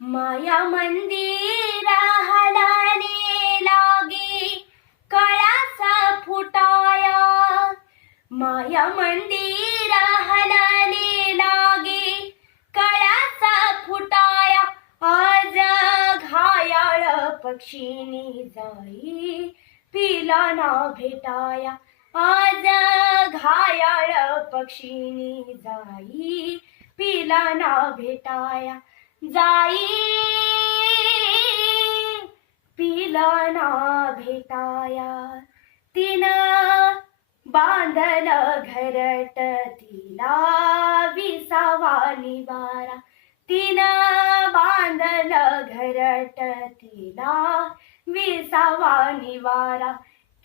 माया मंदिरा हलाने लागे कळासा फुटाया, माया मंदिरा हलाने लागे कळासा फुटाया, आज घायाळ पक्षीनी जाई पिला ना भेटाया, आज घायाळ पक्षीनी जाई पिला ना भेटाया, जाई पिला ना भेटाया, तिनं बांधल घरट तिला विसावा निवारा, तिनं बांधल घरट तिला विसावा निवारा,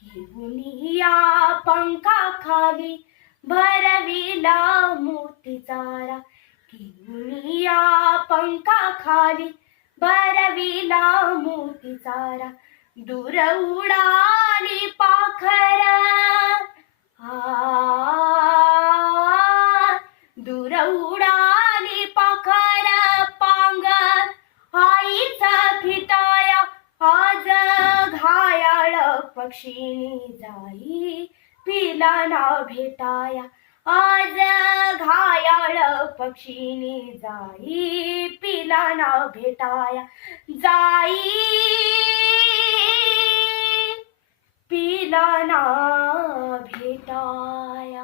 घेऊन या पंखा खाली भरविला मोती चारा, घेऊन या पंखा खाली भरविला मोती चारा, दूर उडाली पाखर, दूर उडाली पाखर पांगर आईचा फिटाया, आज घायाळ पक्षीनी जाई पिला ना भेटाया, आज घायाळ पक्षीनी जाई पिला ना भेटाया, जाई पिला ना भेटाया.